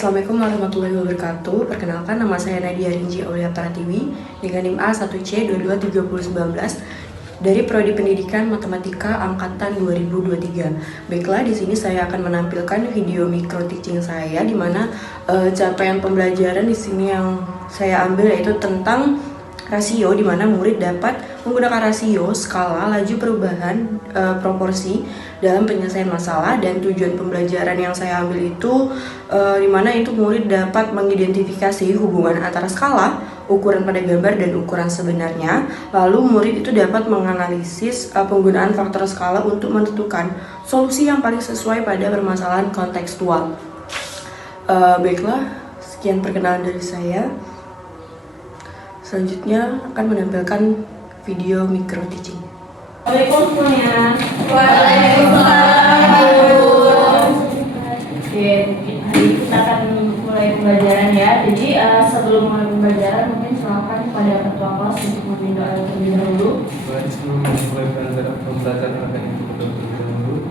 Assalamualaikum warahmatullahi wabarakatuh. Perkenalkan, nama saya Nadia Rinji Aulia Pratiwi dengan NIM A1C223019 dari Prodi Pendidikan Matematika Angkatan 2023. Baiklah, di sini saya akan menampilkan video micro teaching saya di mana capaian pembelajaran di sini yang saya ambil yaitu tentang rasio, di mana murid dapat menggunakan rasio, skala, laju perubahan, proporsi dalam penyelesaian masalah. Dan tujuan pembelajaran yang saya ambil itu di mana itu murid dapat mengidentifikasi hubungan antara skala, ukuran pada gambar, dan ukuran sebenarnya. Lalu murid itu dapat menganalisis penggunaan faktor skala untuk menentukan solusi yang paling sesuai pada permasalahan kontekstual. Baiklah, sekian perkenalan dari saya. Selanjutnya akan menampilkan video micro teaching. Assalamualaikum semuanya. Waalaikumsalam. Oke, hari ini kita akan mulai pembelajaran ya. Jadi sebelum mulai pembelajaran mungkin silakan kepada ketua kelas untuk meminta terlebih dahulu. Baik, sebelum mulai pembelajaran akan itu terlebih dahulu.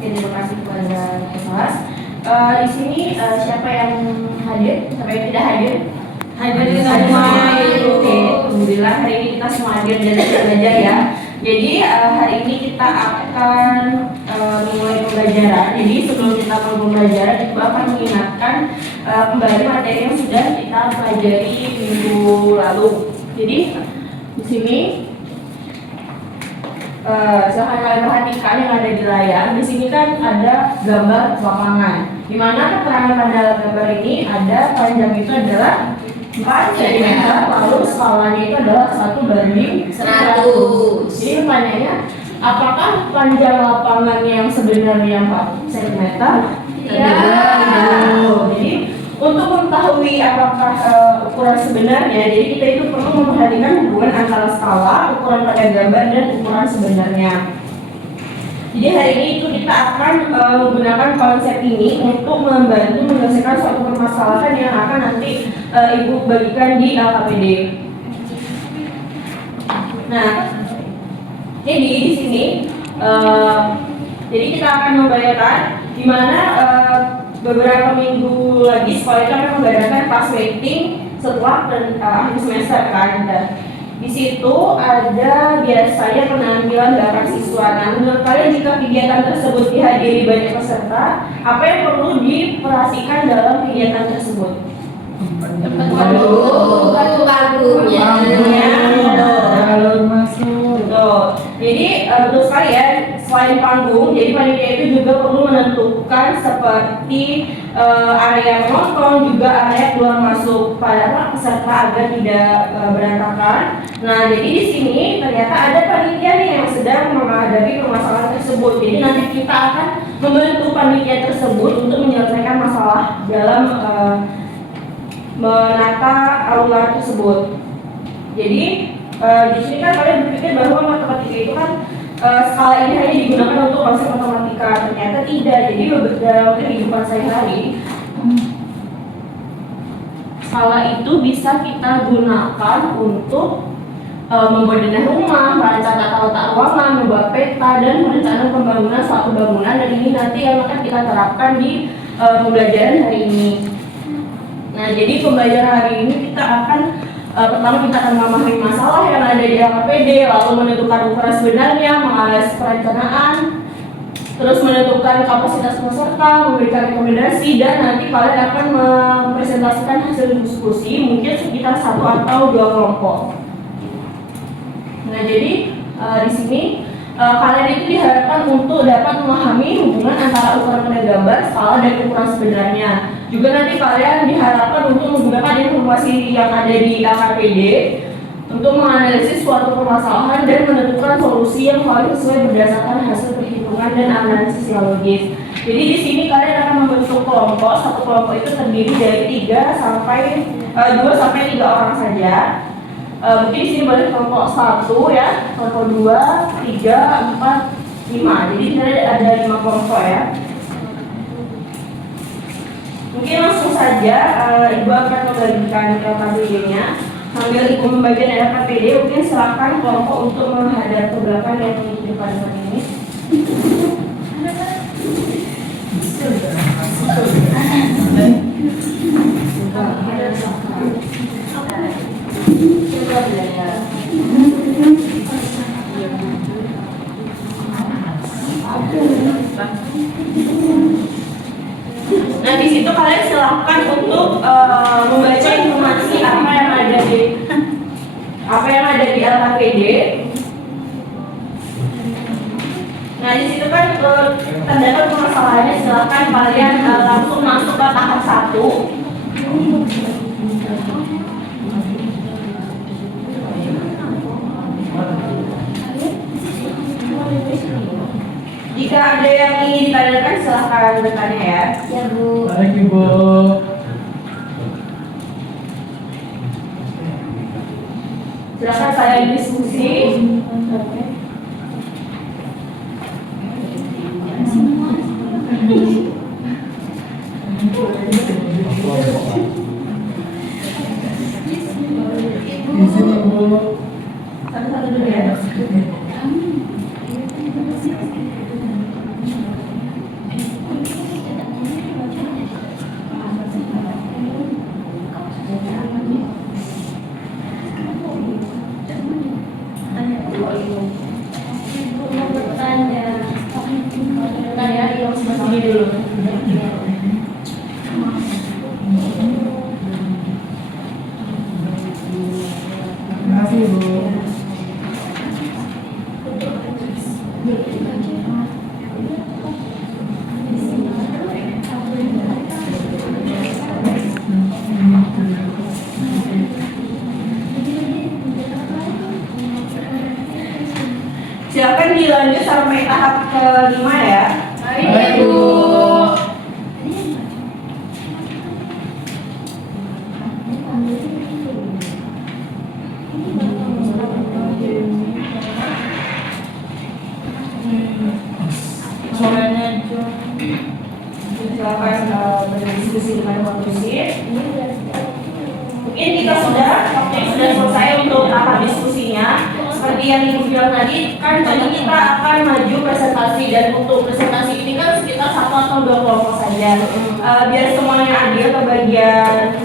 Oke, terima kasih kepada kelas. Di sini siapa yang hadir? Siapa yang tidak hadir? Hadir semua. Oke, alhamdulillah hari ini kita semua hadir dan belajar ya. Jadi hari ini kita akan memulai pembelajaran. Jadi sebelum kita mulai pembelajaran, kita akan mengingatkan kembali materi yang sudah kita pelajari minggu lalu. Jadi di sini silahkan kalian perhatikan yang ada di layar. Di sini kan ada gambar lapangan, di mana keterangan pada gambar ini ada panjang itu adalah 4 cm, lalu skalanya itu adalah 1:100. Jadi pertanyaannya, apakah panjang lapangannya yang sebenarnya 4 cm? Iya. Jadi untuk mengetahui apakah ukuran sebenarnya, jadi kita itu perlu memperhatikan hubungan antara skala, ukuran pada gambar, dan ukuran sebenarnya. Jadi hari ini itu kita akan menggunakan konsep ini untuk membantu menyelesaikan suatu permasalahan yang akan nanti Ibu bagikan di LKPD. Nah, jadi di sini jadi kita akan membayangkan di mana beberapa minggu lagi sekolah itu akan mengadakan class meeting setelah akhir semester kan. Di situ ada biasanya penampilan bakat siswa. Nah, menurut kalian jika kegiatan tersebut dihadiri banyak peserta, apa yang perlu diperhatikan dalam kegiatan tersebut? Bangku-bangkunya. Kalau masuk. Jadi betul sekali ya, selain panggung, jadi panitia itu juga perlu menentukan seperti area penonton, juga area keluar masuk para peserta agar tidak berantakan. Nah, jadi di sini ternyata ada panitia nih yang sedang menghadapi permasalahan tersebut. Jadi nanti kita akan membantu panitia tersebut untuk menyelesaikan masalah dalam menata aula tersebut. Jadi di sini kan kalian berpikir bahwa matematika itu kan skala ini hanya digunakan untuk konsep matematika. Ternyata tidak. Jadi dalam kehidupan sehari-hari skala itu bisa kita gunakan untuk membuat dana rumah, merancang tata letak ruangan, membuat peta, dan merencanakan pembangunan suatu bangunan. Dan ini nanti yang akan kita terapkan di pembelajaran hari ini. Nah, jadi pembelajaran hari ini kita akan pertama kita akan memahami masalah yang ada di LKPD, lalu menentukan ukuran sebenarnya, menganalisis perencanaan, terus menentukan kapasitas peserta, memberikan rekomendasi, dan nanti kalian akan mempresentasikan hasil diskusi mungkin sekitar 1 atau 2 kelompok. Nah, jadi di sini kalian itu diharapkan untuk dapat memahami hubungan antara ukuran pada gambar, skala, dan ukuran sebenarnya. Juga nanti kalian diharapkan untuk menggunakan informasi yang ada di LKPD untuk menganalisis suatu permasalahan dan menentukan solusi yang paling sesuai berdasarkan hasil perhitungan dan analisis yang logis. Jadi di sini kalian akan membentuk kelompok. Satu kelompok itu terdiri dari 2 sampai 3 orang saja. Mungkin di sini boleh kelompok 1 ya, kelompok 2, 3, 4, 5. Jadi ada 5 kelompok ya. Mungkin langsung saja Ibu akan membagikan LKPD-nya. Sambil Ibu membagikan LKPD, mungkin silakan kelompok untuk menghadap ke belakang dan mengikuti depan ini. membaca informasi apa yang ada di LKPD. Nah di situ kan terdapat permasalahannya, silakan kalian langsung masuk ke tahap 1. Jika ada yang ingin ditanyakan silahkan bertanya ya. Ya Bu. Baik Ibu. Silahkan saya diskusi. Izin Ibu. Satu-satu dulu ya. Ini dulu. Terima kasih Ibu. Silakan dilanjut sampai tahap kelima ya. Baik Bu. Silakan berdiskusi dengan diskusi. Mungkin kita waktunya sudah selesai untuk tahap diskusinya. Seperti yang Ibu bilang tadi, kan tadi kita akan maju presentasi, dan untuk presentasi ini kan sekitar 1 atau 2 kelompok saja. Biar semuanya adil kebagian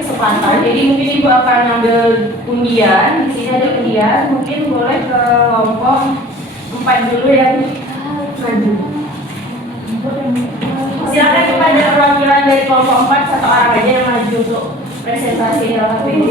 kesempatan. Jadi mungkin Ibu akan ambil undian. Di sini ada undian. Mungkin boleh ke kelompok 4 dulu yang maju. Silakan kepada perwakilan dari kelompok 4 satu orang aja yang maju untuk presentasi di LKPD.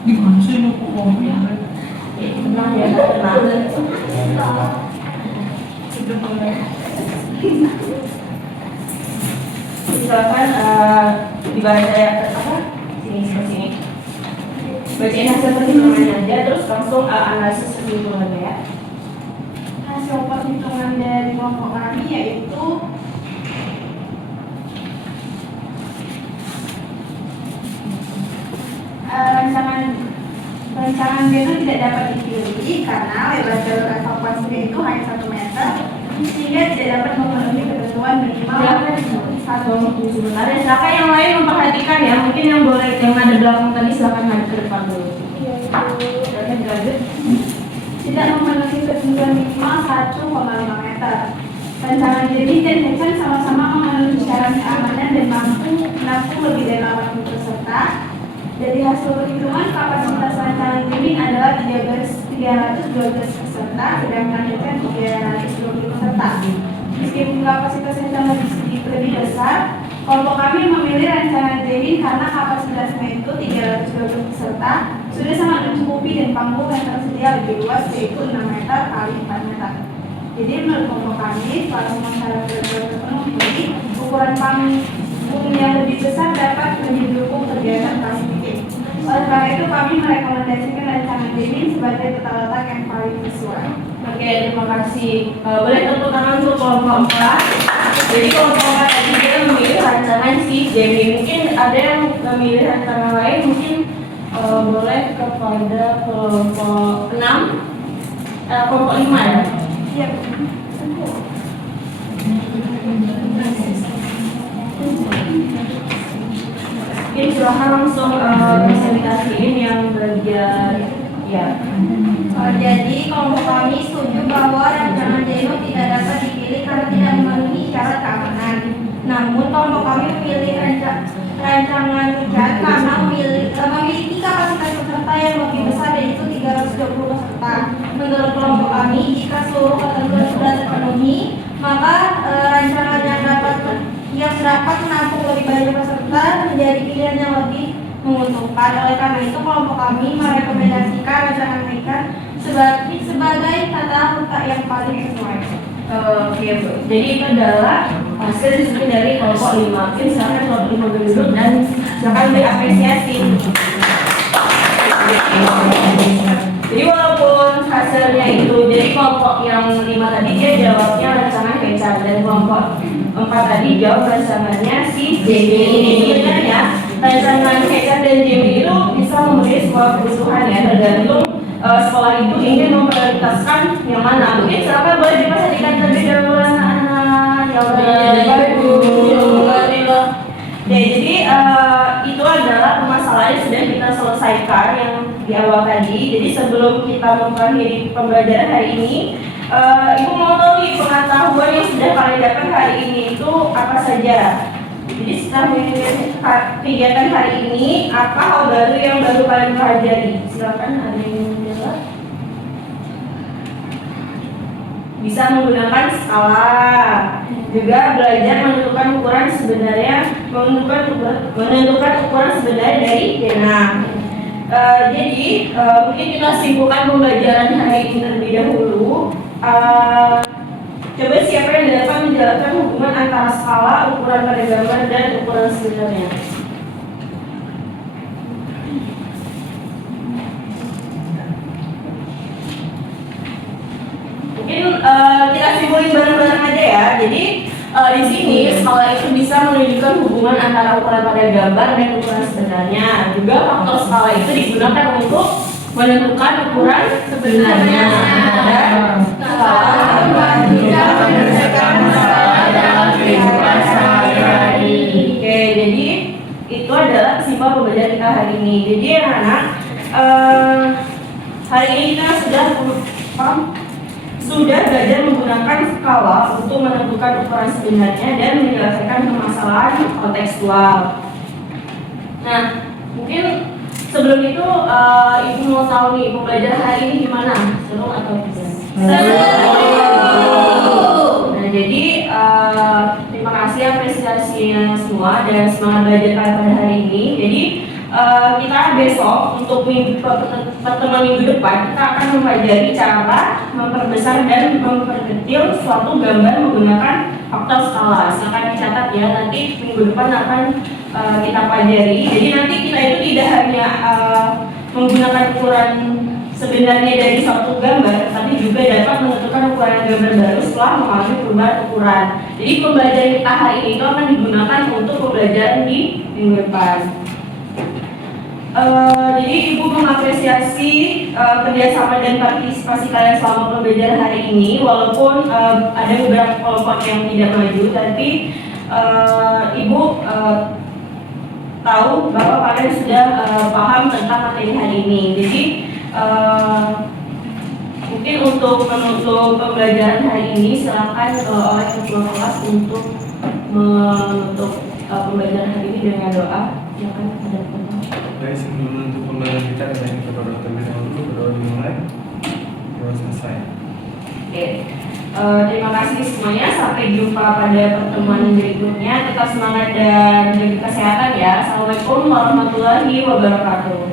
Gimana sih lu kok ngomongnya? Tenang ya, tenang. Silakan dibaca ya, sini. Bacain hasil perhitungannya aja, terus langsung analisis perhitungannya ya. Hasil perhitungan dari kelompok kami yaitu rancangan itu tidak dapat dipilih karena lebar jalur evakuasinya itu hanya 1 meter, sehingga tidak dapat memenuhi ketentuan minimal Satu sebentar ya. Silakan yang lain memperhatikan ya. Mungkin yang ada belakang tadi silakan maju ke depan dulu. Silakan lanjut. tidak memenuhi ketentuan minimal 1,5 meter. Rancangan jadi dan Hechan sama-sama memenuhi syarat keamanan dan mampu menampung lebih dari 80 peserta. Dari hasil perhitungan kapasitas rancangan Jimin adalah 312 peserta, sedangkan Hechan 320 peserta. Meskipun kapasitas Hechan lebih besar, kelompok kami memilih rancangan Jimin karena kapasitasnya itu 320 peserta sudah sangat mencukupi dan panggung yang tersedia lebih luas yaitu 6 meter kali 4 meter. Jadi menurut kelompok kami, setelah semua syarat terpenuhi, ukuran panggung yang lebih besar dapat mendukung kegiatan Pasifik. Oleh karena itu kami merekomendasikan rancangan Jimin sebagai tata letak yang paling sesuai. Oke, terima kasih. Boleh tepuk tangan untuk kelompok 4. Jadi kelompok 4 tadi dia memilih rancangan si Jimin. Mungkin ada yang memilih rancangan lain, mungkin boleh kepada kelompok 6, kelompok 5 ya. Iya. Oke, silahkan langsung presentasiin yang bagian ya. Jadi kelompok kami setuju bahwa rancangan Deno tidak dapat dipilih karena tidak memenuhi syarat keamanan. Namun kelompok kami memilih rancangan hujan karena memiliki kapasitas peserta yang lebih besar yaitu 320 peserta. maka rancangan yang dapat menampung lebih banyak peserta menjadi pilihan yang lebih menguntungkan. Oleh karena itu kelompok kami merekomendasikan rancangan mereka sebagai tata letak yang paling sesuai. Oke, Bu. Jadi itu adalah hasil diskusi dari kelompok 5. Mungkin silakan kelompok 5 duduk dan silakan beri apresiasi. Jadi walaupun hasilnya itu, jadi kelompok yang 5 tadi dia jawabnya rancangan Hecan, dan kelompok 4 tadi jawab rancangannya si Jamie. Ini sebenarnya rancangan Hecan dan Jamie itu bisa memenuhi sebuah kebutuhan ya, tergantung sekolah itu ingin memprioritaskan yang mana. Mungkin silakan boleh diperhatikan terlebih dahulu anak-anak. Ya jadi itu adalah permasalahan yang sudah kita selesaikan yang di awal tadi. Jadi sebelum kita mengakhiri pembelajaran hari ini, Ibu mau tahu nih pengetahuan yang sudah kalian dapat hari ini itu apa saja. Jadi setelah kegiatan hari ini, apa hal baru yang baru kalian pelajari? Silakan ada yang menjawab. Bisa menggunakan skala, juga belajar menentukan ukuran sebenarnya, menentukan ukuran sebenarnya dari denah. Jadi mungkin kita simpulkan pembelajaran hari ini terlebih dahulu. Coba siapa yang dapat menjelaskan hubungan antara skala, ukuran pada gambar, dan ukuran sebenarnya? Mungkin kita simpulin bareng-bareng aja ya. Jadi di sini skala itu bisa menunjukkan hubungan antara ukuran pada gambar dan ukuran sebenarnya. Juga faktor skala itu digunakan untuk menentukan ukuran sebenarnya. Dan skala juga menyelesaikan masalah dalam kehidupan sehari-hari. Oke, jadi itu adalah kesimpulan pembelajaran kita hari ini. Jadi anak-anak, hari ini kita sudah belajar menggunakan skala untuk menentukan ukuran sebenarnya dan menyelesaikan permasalahan kontekstual. Nah, mungkin sebelum itu Ibu mau tahu nih pembelajaran hari ini gimana? Seru atau tidak? Seru. Nah, jadi terima kasih apresiasinya semua dan semangat belajar kalian pada hari ini. Jadi kita besok untuk pertemuan minggu depan kita akan mempelajari cara memperbesar dan memperkecil suatu gambar menggunakan faktor skala. Silakan dicatat ya, nanti minggu depan akan kita pelajari. Jadi nanti kita itu tidak hanya menggunakan ukuran sebenarnya dari suatu gambar, tapi juga dapat menentukan ukuran gambar baru setelah mengalami perubahan ukuran. Jadi pembelajaran kita hari ini itu akan digunakan untuk pembelajaran di minggu depan. Jadi Ibu mengapresiasi kerjasama dan partisipasi kalian selama pembelajaran hari ini. Walaupun ada beberapa kelompok yang tidak maju, tapi Ibu tahu bahwa kalian sudah paham tentang materi hari ini. Jadi mungkin untuk menutup pembelajaran hari ini, silakan oleh ketua kelas untuk menutup pembelajaran hari ini dengan doa. Silakan ada pertanyaan. Baik, sebelum untuk pembelajaran kita ada yang berdoa terlebih dahulu, berdoa dimulai, berdoa selesai. Oke, terima kasih semuanya. Sampai jumpa pada pertemuan berikutnya. Tetap semangat dan jaga kesehatan ya. Assalamualaikum warahmatullahi wabarakatuh.